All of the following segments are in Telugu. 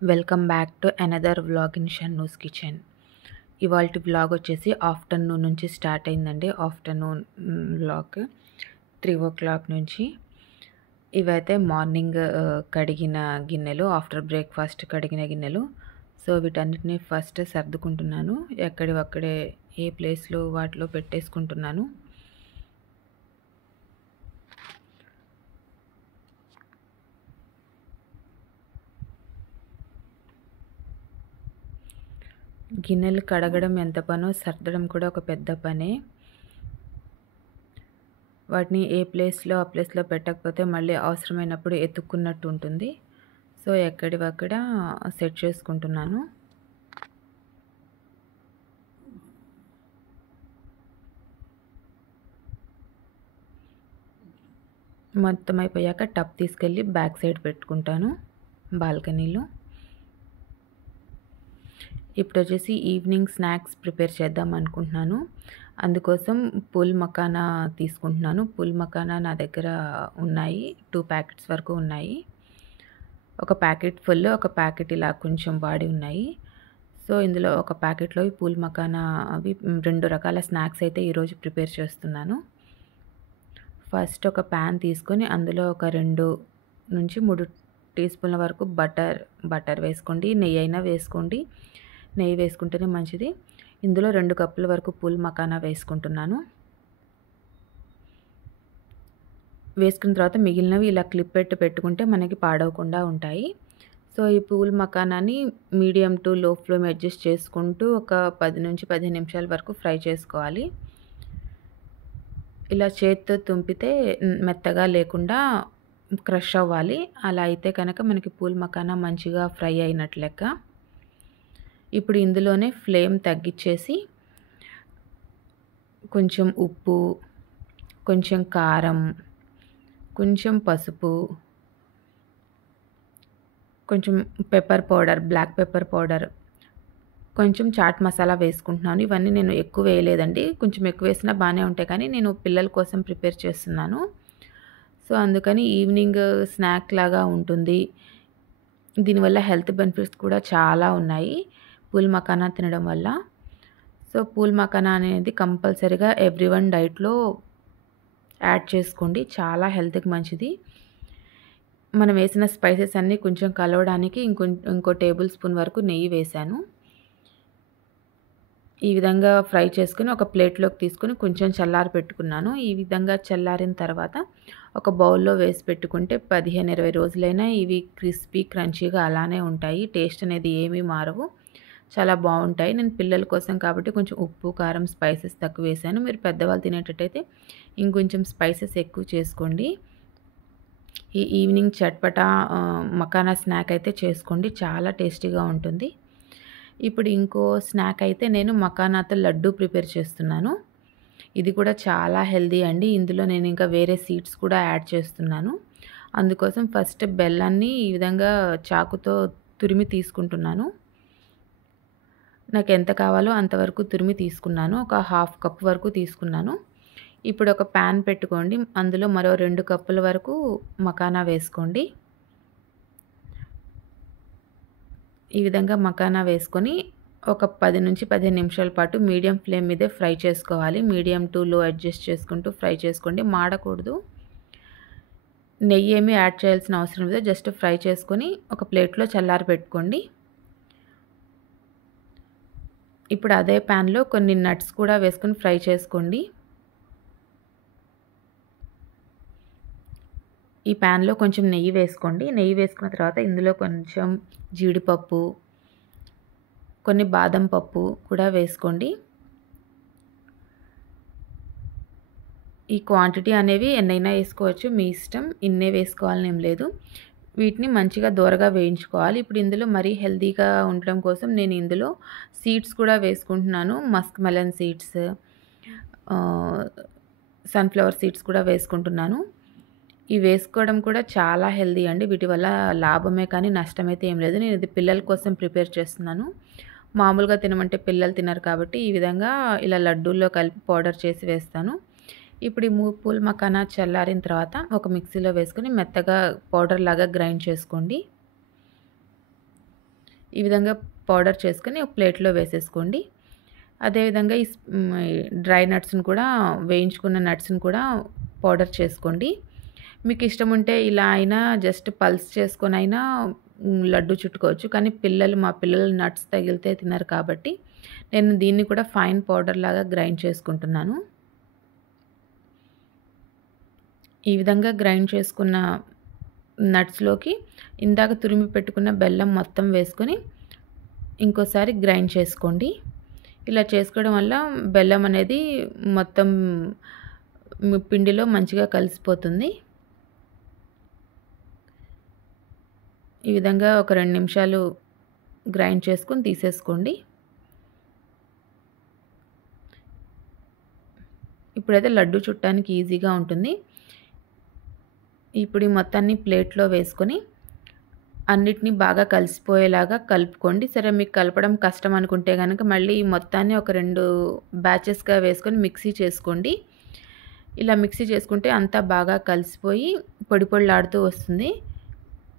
Welcome back to another vlog in Shannu's kitchen. ఇవాల్టి వ్లాగ్ వచ్చేసి ఆఫ్టర్నూన్ నుంచి స్టార్ట్ అయిందండి. ఆఫ్టర్నూన్ వ్లాగ్ 3 o'clock నుంచి. ఇవైతే మార్నింగ్ కడిగిన గిన్నెలు, ఆఫ్టర్ బ్రేక్ఫాస్ట్ కడిగిన గిన్నెలు. సో వీటన్నిటిని ఫస్ట్ సర్దుకుంటున్నాను. ఎక్కడివక్కడే ఏ ప్లేస్లో వాటిలో పెట్టేసుకుంటున్నాను. గిన్నెలు కడగడం ఎంత పనో సర్దడం కూడా ఒక పెద్ద పనే. వాటిని ఏ ప్లేస్లో ఆ ప్లేస్లో పెట్టకపోతే మళ్ళీ అవసరమైనప్పుడు ఎత్తుక్కున్నట్టు ఉంటుంది. సో ఎక్కడివక్కడ సెట్ చేసుకుంటున్నాను. మొత్తం అయిపోయాక టప్ తీసుకెళ్ళి బ్యాక్ సైడ్ పెట్టుకుంటాను బాల్కనీలో. ఇప్పుడు వచ్చేసి ఈవినింగ్ స్నాక్స్ ప్రిపేర్ చేద్దాం అనుకుంటున్నాను. అందుకోసం పూల్ మకానా తీసుకుంటున్నాను. పూల్ మకానా నా దగ్గర ఉన్నాయి, 2 ప్యాకెట్స్ వరకు ఉన్నాయి. ఒక ప్యాకెట్ ఫుల్, ఒక ప్యాకెట్ ఇలా కొంచెం వాడి ఉన్నాయి. సో ఇందులో ఒక ప్యాకెట్లో పూల్ మకానా అవి 2 రకాల స్నాక్స్ అయితే ఈరోజు ప్రిపేర్ చేస్తున్నాను. ఫస్ట్ ఒక ప్యాన్ తీసుకొని అందులో ఒక 2 నుంచి 3 టీ స్పూన్ల వరకు బటర్ వేసుకోండి. నెయ్యి అయినా వేసుకోండి, నెయ్యి వేసుకుంటేనే మంచిది. ఇందులో 2 కప్పుల వరకు పూల్ మకానా వేసుకుంటున్నాను. వేసుకున్న తర్వాత మిగిలినవి ఇలా క్లిప్ పెట్టుకుంటే మనకి పాడవకుండా ఉంటాయి. సో ఈ పూల్ మకానాని medium to low flame adjust చేసుకుంటూ ఒక 10 నుంచి 15 నిమిషాల వరకు ఫ్రై చేసుకోవాలి. ఇలా చేతితో తుంపితే మెత్తగా లేకుండా క్రష్ అవ్వాలి. అలా అయితే కనుక మనకి పూల్ మకానా మంచిగా ఫ్రై అయినట్లు లెక్క. ఇప్పుడు ఇందులోనే ఫ్లేమ్ తగ్గించేసి కొంచెం ఉప్పు, కొంచెం కారం, కొంచెం పసుపు, కొంచెం pepper powder, black pepper powder, కొంచెం చాట్ మసాలా వేసుకుంటున్నాను. ఇవన్నీ నేను ఎక్కువ వేయలేదండి, కొంచెం ఎక్కువ వేసినా బాగానే ఉంటాయి, కానీ నేను పిల్లల కోసం ప్రిపేర్ చేస్తున్నాను. సో అందుకని ఈవినింగ్ స్నాక్ లాగా ఉంటుంది. దీనివల్ల హెల్త్ బెనిఫిట్స్ కూడా చాలా ఉన్నాయి పూల్ మకానా తినడం వల్ల. సో పూల్ మకానా అనేది కంపల్సరీగా ఎవ్రీవన్ డైట్లో యాడ్ చేసుకోండి, చాలా హెల్త్కి మంచిది. మనం వేసిన స్పైసెస్ అన్నీ కొంచెం కలవడానికి ఇంకో టేబుల్ స్పూన్ వరకు నెయ్యి వేశాను. ఈ విధంగా ఫ్రై చేసుకుని ఒక ప్లేట్లోకి తీసుకుని కొంచెం చల్లారి పెట్టుకున్నాను. ఈ విధంగా చల్లారిన తర్వాత ఒక బౌల్లో వేసి పెట్టుకుంటే 15-20 రోజులైనా ఇవి క్రిస్పీ క్రంచీగా అలానే ఉంటాయి. టేస్ట్ అనేది ఏమీ మారవు, చాలా బాగుంటాయి. నేను పిల్లల కోసం కాబట్టి కొంచెం ఉప్పు, కారం, స్పైసెస్ తక్కువ వేసాను. మీరు పెద్దవాళ్ళు తినేటట్టయితే ఇంకొంచెం స్పైసెస్ ఎక్కువ చేసుకోండి. ఈ ఈవినింగ్ చట్పటా మకానా స్నాక్ అయితే చేసుకోండి, చాలా టేస్టీగా ఉంటుంది. ఇప్పుడు ఇంకో స్నాక్ అయితే నేను మకానాతో లడ్డు ప్రిపేర్ చేస్తున్నాను. ఇది కూడా చాలా హెల్దీ అండి. ఇందులో నేను ఇంకా వేరే సీడ్స్ కూడా యాడ్ చేస్తున్నాను. అందుకోసం ఫస్ట్ బెల్లాన్ని ఈ విధంగా చాకుతో తురిమి తీసుకుంటున్నాను. నాకు ఎంత కావాలో అంతవరకు తురిమి తీసుకున్నాను. ఒక 1/2 కప్ వరకు తీసుకున్నాను. ఇప్పుడు ఒక ప్యాన్ పెట్టుకోండి. అందులో మరో 2 కప్పుల వరకు మకానా వేసుకోండి. ఈ విధంగా మకానా వేసుకొని ఒక 10 నుంచి 15 నిమిషాల పాటు మీడియం ఫ్లేమ్ మీదే ఫ్రై చేసుకోవాలి. మీడియం టు లో అడ్జస్ట్ చేసుకుంటూ ఫ్రై చేసుకోండి, మాడకూడదు. నెయ్యి ఏమీ యాడ్ చేయాల్సిన అవసరం లేదు, జస్ట్ ఫ్రై చేసుకొని ఒక ప్లేట్లో చల్లారి పెట్టుకోండి. ఇప్పుడు అదే ప్యాన్లో కొన్ని నట్స్ కూడా వేసుకొని ఫ్రై చేసుకోండి. ఈ ప్యాన్లో కొంచెం నెయ్యి వేసుకోండి. నెయ్యి వేసుకున్న తర్వాత ఇందులో కొంచెం జీడిపప్పు, కొన్ని బాదం పప్పు కూడా వేసుకోండి. ఈ క్వాంటిటీ అనేవి ఎన్నైనా వేసుకోవచ్చు, మీ ఇష్టం. ఇన్నే వేసుకోవాలని ఏం లేదు. వీటిని మంచిగా దోరగా వేయించుకోవాలి. ఇప్పుడు ఇందులో మరీ హెల్తీగా ఉండడం కోసం నేను ఇందులో సీడ్స్ కూడా వేసుకుంటున్నాను. Musk melon seeds, sunflower seeds కూడా వేసుకుంటున్నాను. ఇవి వేసుకోవడం కూడా చాలా హెల్తీ అండి. వీటి వల్ల లాభమే కానీ నష్టమైతే ఏం లేదు. నేను ఇది పిల్లల కోసం ప్రిపేర్ చేస్తున్నాను. మామూలుగా తినమంటే పిల్లలు తినరు కాబట్టి ఈ విధంగా ఇలా లడ్డూల్లో కలిపి పౌడర్ చేసి వేస్తాను. ఇప్పుడు ఈ పూల్ మకానా చల్లారిన తర్వాత ఒక మిక్సీలో వేసుకొని మెత్తగా పౌడర్ లాగా గ్రైండ్ చేసుకోండి. ఈ విధంగా పౌడర్ చేసుకొని ఒక ప్లేట్‌లో వేసేసుకోండి. అదేవిధంగా డ్రై నట్స్‌ని కూడా వేయించుకున్న నట్స్‌ని కూడా పౌడర్ చేసుకోండి. మీకు ఇష్టం ఉంటే ఇలా అయినా జస్ట్ పల్స్ చేసుకొనైనా లడ్డు చుట్టుకోవచ్చు. కానీ మా పిల్లలు నట్స్ తగిలితే తినరు కాబట్టి నేను దీన్ని కూడా ఫైన్ పౌడర్ లాగా గ్రైండ్ చేసుకుంటున్నాను. ఈ విధంగా గ్రైండ్ చేసుకున్న నట్స్‌లోకి ఇందాక తురిమి పెట్టుకున్న బెల్లం మొత్తం వేసుకొని ఇంకోసారి గ్రైండ్ చేసుకోండి. ఇలా చేసుకోవడం వల్ల బెల్లం అనేది మొత్తం పిండిలో మంచిగా కలిసిపోతుంది. ఈ విధంగా ఒక 2 నిమిషాలు గ్రైండ్ చేసుకొని తీసేసుకోండి. ఇప్పుడైతే లడ్డు చుట్టడానికి ఈజీగా ఉంటుంది. ఇప్పుడు ఈ మొత్తాన్ని ప్లేట్‌లో వేసుకొని అన్నిటిని బాగా కలిసిపోయేలాగా కలుపుకోండి. సరే మీకు కలపడం కష్టం అనుకుంటే గనక మళ్ళీ ఈ మొత్తాన్ని ఒక 2 బ్యాచెస్‌గా వేసుకొని మిక్సీ చేసుకోండి. ఇలా మిక్సీ చేసుకుంటే అంతా బాగా కలిసిపోయి పొడి పొడిలాడుతూ వస్తుంది.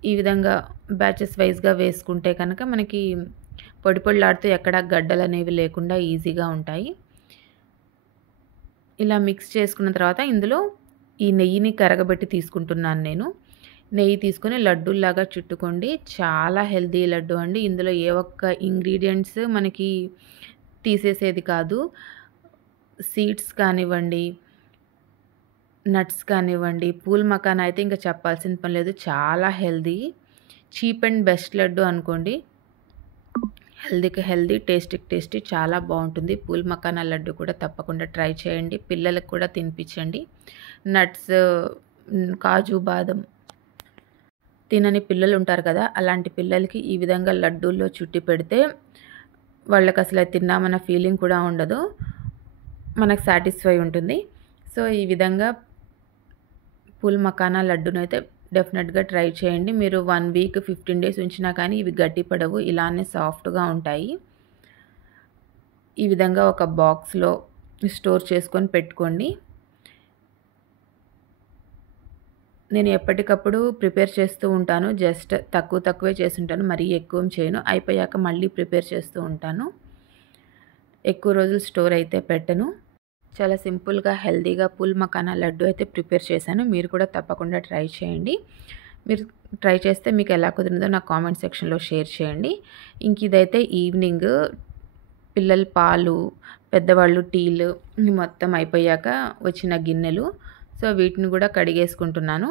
ఈ విధంగా బ్యాచెస్ వైస్‌గా వేసుకుంటే కనుక మనకి పొడి పొడిలాడుతూ ఎక్కడ గడ్డలనేవి లేకుండా ఈజీగా ఉంటాయి. ఇలా మిక్స్ చేసుకున్న తర్వాత ఇందులో ఈ నెయ్యిని కరగబెట్టి తీసుకుంటున్నాను నేను. నెయ్యి తీసుకొని లడ్డూల్లాగా చుట్టుకోండి. చాలా హెల్తీ లడ్డు అండి. ఇందులో ఏ ఒక్క ఇంగ్రీడియెంట్స్ మనకి తీసేసేది కాదు. సీడ్స్ కానివ్వండి, నట్స్ కానివ్వండి, పూల్ మకానా అయితే ఇంకా చెప్పాల్సిన పని లేదు. చాలా healthy. Cheap and best laddu అనుకోండి. హెల్తీకి హెల్తీ, టేస్టీకి టేస్టీ చాలా బాగుంటుంది. పూల్ మకానా లడ్డు కూడా తప్పకుండా ట్రై చేయండి. పిల్లలకు కూడా తినిపించండి. నట్స్, కాజు, బాదం తినని పిల్లలు ఉంటారు కదా, అలాంటి పిల్లలకి ఈ విధంగా లడ్డూల్లో చుట్టి పెడితే వాళ్ళకి అసలు తిన్నామన్న ఫీలింగ్ కూడా ఉండదు. మనకు సాటిస్ఫై ఉంటుంది. సో ఈ విధంగా పూల్ మకానా లడ్డూనైతే డెఫినెట్‌గా ట్రై చేయండి. మీరు 1 వీక్ 15 డేస్ ఉంచినా కానీ ఇవి గట్టిపడవు. ఇలానే సాఫ్ట్‌గా ఉంటాయి. ఈ విధంగా ఒక బాక్స్‌లో స్టోర్ చేసుకొని పెట్టుకోండి. నేను ఎప్పటికప్పుడు ప్రిపేర్ చేస్తూ ఉంటాను. జస్ట్ తక్కువే చేసుంటాను. మరీ ఎక్కువ చేయను. అయిపోయాక మళ్ళీ ప్రిపేర్ చేస్తూ ఉంటాను. ఎక్కువ రోజులు స్టోర్ అయితే పెట్టను. చాలా సింపుల్‌గా, హెల్తీగా పూల్ మకానా లడ్డు అయితే ప్రిపేర్ చేశాను. మీరు కూడా తప్పకుండా ట్రై చేయండి. మీరు ట్రై చేస్తే మీకు ఎలా కుదిరిందో నాకు కామెంట్ సెక్షన్‌లో షేర్ చేయండి. ఇంక ఇదైతే ఈవినింగ్ పిల్లల పాలు, పెద్దవాళ్ళు టీలు మొత్తం అయిపోయాక వచ్చిన గిన్నెలు. సో వీటిని కూడా కడిగేసుకుంటున్నాను.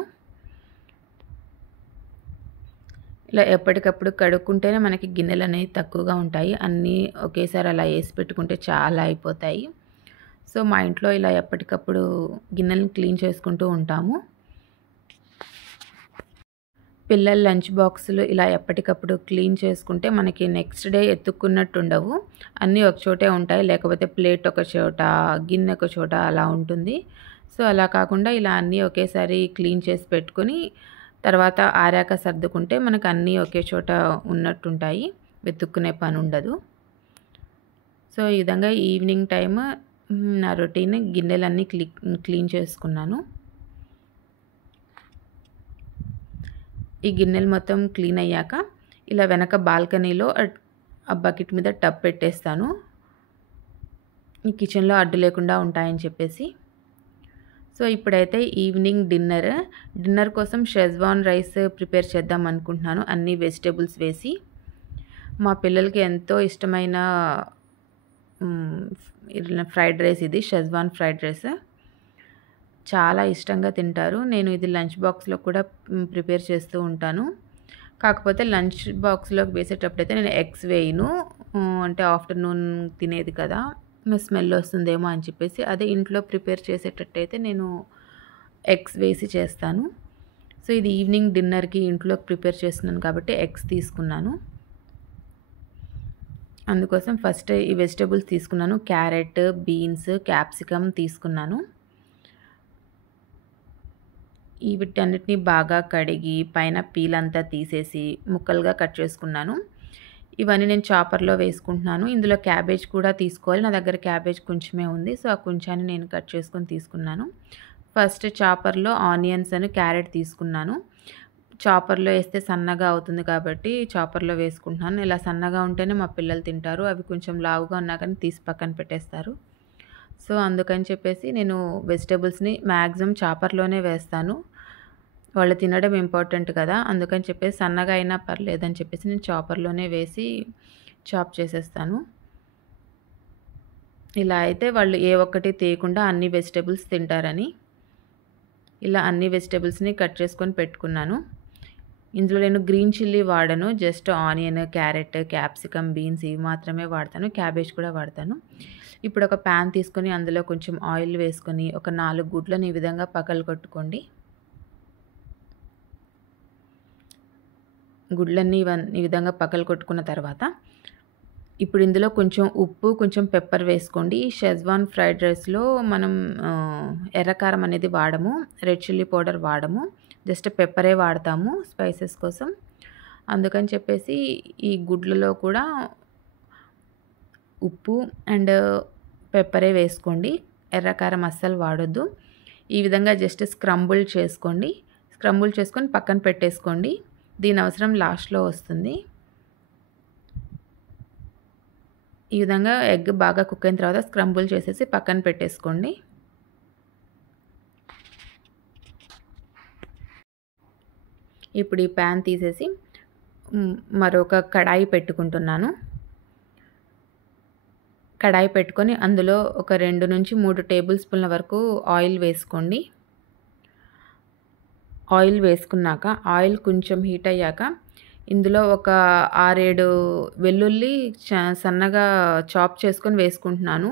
ఇలా ఎప్పటికప్పుడు కడుక్కుంటేనే మనకి గిన్నెలు అనేవి తక్కువగా ఉంటాయి. అన్నీ ఒకేసారి అలా వేసి పెట్టుకుంటే చాలా అయిపోతాయి. సో మా ఇంట్లో ఇలా ఎప్పటికప్పుడు గిన్నెలను క్లీన్ చేసుకుంటూ ఉంటాము. పిల్లల లంచ్ బాక్సులు ఇలా ఎప్పటికప్పుడు క్లీన్ చేసుకుంటే మనకి నెక్స్ట్ డే ఎత్తుక్కున్నట్టు ఉండవు. అన్నీ ఒక చోటే ఉంటాయి. లేకపోతే ప్లేట్ ఒక చోట, గిన్నె ఒక చోట అలా ఉంటుంది. సో అలా కాకుండా ఇలా అన్నీ ఒకేసారి క్లీన్ చేసి పెట్టుకొని తర్వాత ఆరాక సర్దుకుంటే మనకు అన్నీ ఒకే చోట ఉన్నట్టుంటాయి. వెతుక్కునే పని ఉండదు. సో ఈ విధంగా ఈవినింగ్ టైమ్ నా రొటీన్ గిన్నెలన్నీ క్లీన్ చేసుకున్నాను. ఈ గిన్నెలు మొత్తం క్లీన్ అయ్యాక ఇలా వెనక బాల్కనీలో ఆ బకెట్ మీద టబ్ పెట్టేస్తాను. ఈ కిచెన్లో అడ్డు లేకుండా ఉంటాయని చెప్పేసి. సో ఇప్పుడైతే ఈవినింగ్ డిన్నర్ కోసం షెజ్వాన్ రైస్ ప్రిపేర్ చేద్దాం అనుకుంటున్నాను. అన్ని వెజిటేబుల్స్ వేసి. మా పిల్లలకి ఎంతో ఇష్టమైన ఫ్రైడ్ రైస్ ఇది, షెజ్వాన్ ఫ్రైడ్ రైస్. చాలా ఇష్టంగా తింటారు. నేను ఇది లంచ్ బాక్స్‌లో కూడా ప్రిపేర్ చేస్తూ ఉంటాను. కాకపోతే లంచ్ బాక్స్‌లోకి వేసేటప్పుడైతే నేను ఎగ్స్ వేయను. అంటే ఆఫ్టర్నూన్ తినేది కదా, స్మెల్ వస్తుందేమో అని చెప్పేసి. అదే ఇంట్లో ప్రిపేర్ చేసేటట్టయితే నేను ఎగ్స్ వేసి చేస్తాను. సో ఇది ఈవినింగ్ డిన్నర్‌కి ఇంట్లో ప్రిపేర్ చేస్తున్నాను కాబట్టి ఎగ్స్ తీసుకున్నాను. అందుకోసం ఫస్ట్ ఈ వెజిటేబుల్స్ తీసుకున్నాను. క్యారెట్, బీన్స్, క్యాప్సికమ్ తీసుకున్నాను. వీటన్నిటిని బాగా కడిగి పైన పీల్ అంతా తీసేసి ముక్కలుగా కట్ చేసుకున్నాను. ఇవన్నీ నేను చాపర్లో వేసుకుంటున్నాను. ఇందులో క్యాబేజ్ కూడా తీసుకోవాలి. నా దగ్గర క్యాబేజ్ కొంచెమే ఉంది. సో ఆ కొంచెాన్ని నేను కట్ చేసుకొని తీసుకున్నాను. ఫస్ట్ చాపర్లో ఆనియన్స్ క్యారెట్ తీసుకున్నాను. చాపర్‌లో ఏస్తే సన్నగా అవుతుంది కాబట్టి చాపర్‌లో వేసుకుంటున్నాను. ఇలా సన్నగా ఉంటేనే మా పిల్లలు తింటారు. అవి కొంచెం లావుగా ఉన్నా కానీ తీసి పక్కన పెట్టేస్తారు. సో, అందుకని చెప్పేసి నేను వెజిటబుల్స్‌ని మాక్సిమం చాపర్‌లోనే వేస్తాను. వాళ్ళు తినడం ఇంపార్టెంట్ కదా! అందుకని చెప్పేసి సన్నగా అయినా పర్లేదని చెప్పేసి నేను చాపర్‌లోనే వేసి చాప్ చేసేస్తాను. ఇలా అయితే వాళ్ళు ఏ ఒక్కటి తీయకుండా అన్ని వెజిటబుల్స్ తింటారని. ఇలా అన్ని వెజిటబుల్స్‌ని కట్ చేసుకొని పెట్టుకున్నాను. ఇందులో నేను గ్రీన్ చిల్లీ వాడను. Just onion, carrot, capsicum, beans ఇవి మాత్రమే వాడతాను. క్యాబేజ్ కూడా వాడతాను. ఇప్పుడు ఒక పాన్ తీసుకొని అందులో కొంచెం ఆయిల్ వేసుకొని ఒక 4 గుడ్లను ఈ విధంగా పగలగొట్టుకోండి. గుడ్లన్నీ ఈ విధంగా పగలగొట్టుకున్న తర్వాత ఇప్పుడు ఇందులో కొంచెం ఉప్పు, కొంచెం పెప్పర్ వేసుకోండి. షెజ్వాన్ ఫ్రైడ్ రైస్‌లో మనం ఎర్ర కారం అనేది వాడము. రెడ్ చిల్లీ పౌడర్ వాడము. జస్ట్ పెప్పరే వాడతాము స్పైసెస్ కోసం. అందుకని చెప్పేసి ఈ గుడ్లలో కూడా ఉప్పు అండ్ పెప్పరే వేసుకోండి. ఎర్ర కారం అస్సలు వాడొద్దు. ఈ విధంగా జస్ట్ స్క్రంబుల్ చేసుకోండి. స్క్రంబుల్ చేసుకొని పక్కన పెట్టేసుకోండి. దీని అవసరం లాస్ట్‌లో వస్తుంది. ఈ విధంగా ఎగ్ బాగా కుక్ అయిన తర్వాత స్క్రంబుల్ చేసేసి పక్కన పెట్టేసుకోండి. ఇప్పుడు ఈ ప్యాన్ తీసేసి మరొక కడాయి పెట్టుకుంటున్నాను. కడాయి పెట్టుకొని అందులో ఒక 2-3 టేబుల్ స్పూన్ల వరకు ఆయిల్ వేసుకోండి. ఆయిల్ వేసుకున్నాక ఆయిల్ కొంచెం హీట్ అయ్యాక ఇందులో ఒక 6-7 వెల్లుల్లి సన్నగా చాప్ చేసుకొని వేసుకుంటున్నాను.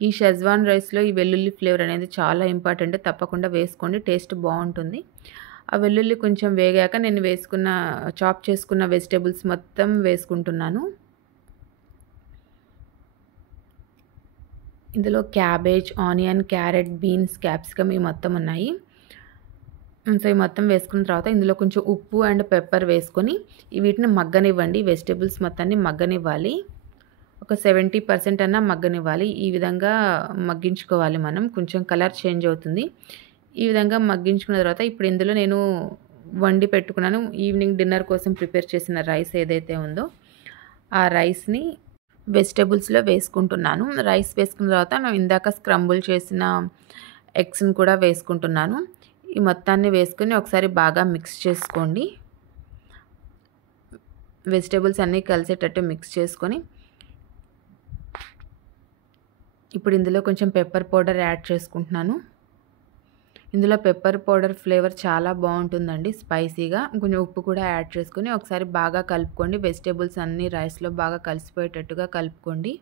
ఈ షెజ్వాన్ రైస్‌లో ఈ వెల్లుల్లి ఫ్లేవర్ అనేది చాలా ఇంపార్టెంట్. తప్పకుండా వేసుకోండి. టేస్ట్ బావుంటుంది. ఆ వెల్లుల్లి కొంచెం వేగాక నేను చాప్ చేసుకున్న వెజిటబుల్స్ మొత్తం వేసుకుంటున్నాను. ఇందులో cabbage, onion, carrot, beans, capsicum ఇవి మొత్తం ఉన్నాయి. సో, ఈ మొత్తం వేసుకున్న తర్వాత ఇందులో కొంచెం ఉప్పు అండ్ పెప్పర్ వేసుకొని వీటిని మగ్గనివ్వండి. వెజిటబుల్స్ మొత్తాన్ని మగ్గనివ్వాలి. ఒక 70% అన్నా మగ్గనివ్వాలి. ఈ విధంగా మగ్గించుకోవాలి మనం. కొంచెం కలర్ చేంజ్ అవుతుంది. ఈ విధంగా మగ్గించుకున్న తర్వాత ఇప్పుడు ఇందులో నేను వండి పెట్టుకున్నాను. ఈవినింగ్ డిన్నర్ కోసం ప్రిపేర్ చేసిన రైస్ ఏదైతే ఉందో ఆ రైస్‌ని వెజిటబుల్స్‌లో వేసుకుంటున్నాను. రైస్ వేసుకున్న తర్వాత మేము ఇందాక స్క్రంబుల్ చేసిన ఎగ్స్‌ని కూడా వేసుకుంటున్నాను. ఈ మొత్తాన్ని వేసుకొని ఒకసారి బాగా మిక్స్ చేసుకోండి. వెజిటబుల్స్ అన్నీ కలిసేటట్టు మిక్స్ చేసుకొని ఇప్పుడు ఇందులో కొంచెం పెప్పర్ పౌడర్ యాడ్ చేసుకుంటున్నాను. ఇందులో పెప్పర్ పౌడర్ ఫ్లేవర్ చాలా బాగుంటుందండి స్పైసీగా. కొంచెం ఉప్పు కూడా యాడ్ చేసుకొని ఒకసారి బాగా కలుపుకోండి. వెజిటబుల్స్ అన్నీ రైస్లో బాగా కలిసిపోయేటట్టుగా కలుపుకోండి.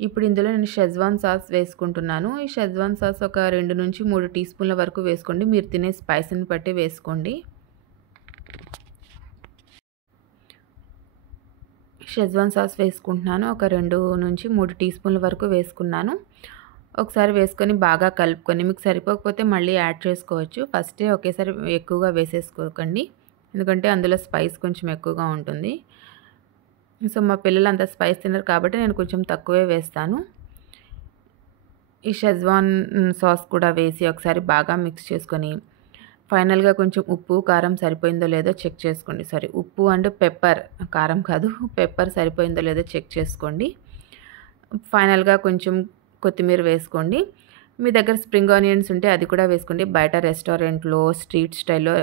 ఇప్పుడు ఇందులో నేను షెజ్వాన్ సాస్ వేసుకుంటున్నాను. ఈ షెజ్వాన్ సాస్ ఒక 2-3 టీ స్పూన్ల వరకు వేసుకోండి. మీరు తినే స్పైస్‌ని బట్టి వేసుకోండి. షెజ్వాన్ సాస్ వేసుకుంటున్నాను. ఒక 2-3 టీ స్పూన్ల వరకు వేసుకున్నాను. ఒకసారి వేసుకొని బాగా కలుపుకొని మీకు సరిపోకపోతే మళ్ళీ యాడ్ చేసుకోవచ్చు. ఫస్టే ఒకేసారి ఎక్కువగా వేసేసుకోకండి. ఎందుకంటే అందులో స్పైస్ కొంచెం ఎక్కువగా ఉంటుంది. సో, మా పిల్లలు అంత స్పైస్ తినరు కాబట్టి నేను కొంచెం తక్కువే వేస్తాను. ఈ షెజ్వాన్ సాస్ కూడా వేసి ఒకసారి బాగా మిక్స్ చేసుకొని ఫైనల్‌గా కొంచెం ఉప్పు, కారం సరిపోయిందో లేదో చెక్ చేసుకోండి. ఉప్పు అండ్ పెప్పర్, కారం కాదు, పెప్పర్ సరిపోయిందో లేదో చెక్ చేసుకోండి. ఫైనల్‌గా కొంచెం కొత్తిమీర వేసుకోండి. మీ దగ్గర స్ప్రింగ్ ఆనియన్స్ ఉంటే అది కూడా వేసుకోండి. బయట రెస్టారెంట్‌లో స్ట్రీట్ స్టైల్‌లో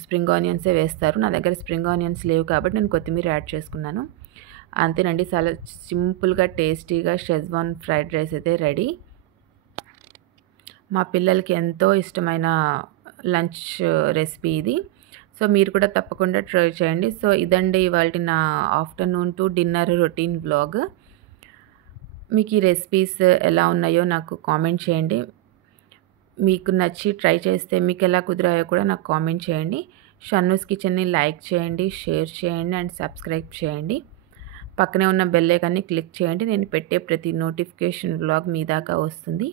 స్ప్రింగ్ ఆనియన్సే వేస్తారు. నా దగ్గర స్ప్రింగ్ ఆనియన్స్ లేవు కాబట్టి నేను కొత్తిమీర యాడ్ చేసుకున్నాను. అంతేనండి, చాలా సింపుల్‌గా టేస్టీగా షెజ్వాన్ ఫ్రైడ్ రైస్ అయితే రెడీ. మా పిల్లలకి ఎంతో ఇష్టమైన లంచ్ రెసిపీ ఇది. సో, మీరు కూడా తప్పకుండా ట్రై చేయండి. సో, ఇదండి ఇవాల్టి నా afternoon to dinner routine vlog. మీకు ఈ రెసిపీస్ ఎలా ఉన్నాయో నాకు కామెంట్ చేయండి. మీకు నచ్చి ట్రై చేస్తే మీకు ఎలా కుదిరాయో కూడా నాకు కామెంట్ చేయండి. షన్నూస్ కిచెన్ని లైక్ చేయండి, షేర్ చేయండి అండ్ సబ్స్క్రైబ్ చేయండి. పక్కనే ఉన్న బెల్ ఐకాన్ని క్లిక్ చేయండి. నేను పెట్టే ప్రతి నోటిఫికేషన్ వ్లాగ్ మీ దాకా వస్తుంది.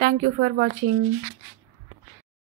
Thank you for watching.